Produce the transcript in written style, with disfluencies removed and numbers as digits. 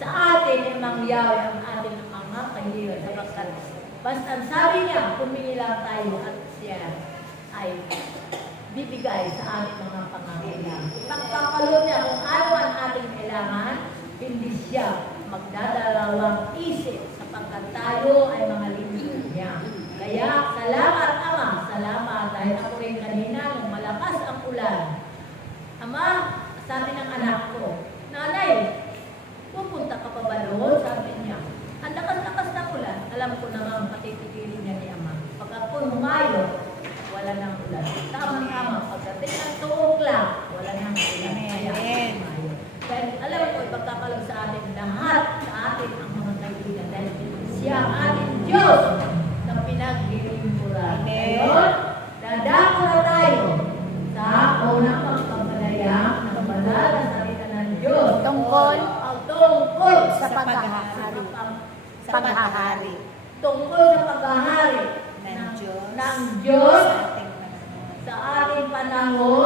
sa atin ay mangyawi ang ating mga kahirap sapagkat basta sabi niya, pumili lang tayo at siya ay bibigay sa ating mga pangangailangan. Pagkakalo niya kung ano ang ating kailangan, hindi siya magdadalawang isip sapagkat tayo ay mga lingkod niya. Kaya salamat Ama, salamat dahil ako rin kanina nung malakas ang ulan. Ama, sabi ng anak ko, Nanay, pupunta ka pa ba doon? Sabi niya. Ang lakas-lakas ng ulan, alam ko naman patitigilin niya ni Ama. Pag ako humayo, wala nang ulan. Tama-tama, pagdating ng tuong lang, wala nang ulan. Kaya humayo. Dahil alam ko, ipagkakalog sa atin lahat, sa atin ang mga kaibigan. Dahil siya ang ating Diyos na pinaglilingkuran. Ngayon, dadako na tayo sa unang pagpapalayang ng banal na salita ng Diyos. Tungkol Sa paghahari. Sa paghahari tungkol sa paghahari ng Diyos ng Diyos sa ating panahon. sa ating panahon